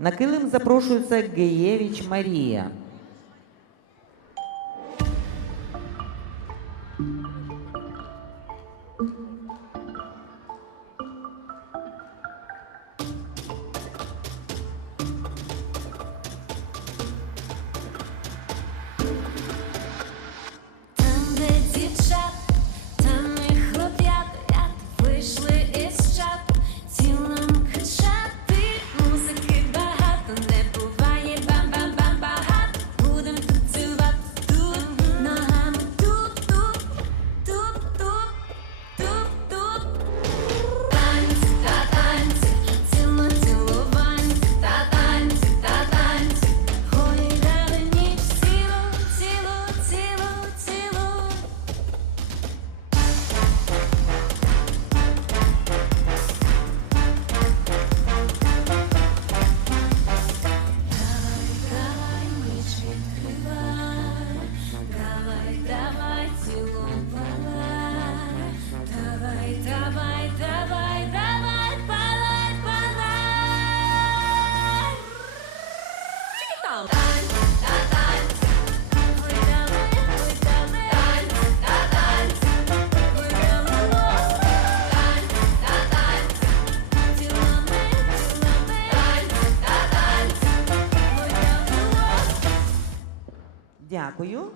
На килим запрошується Геєвич Марія. Дякую.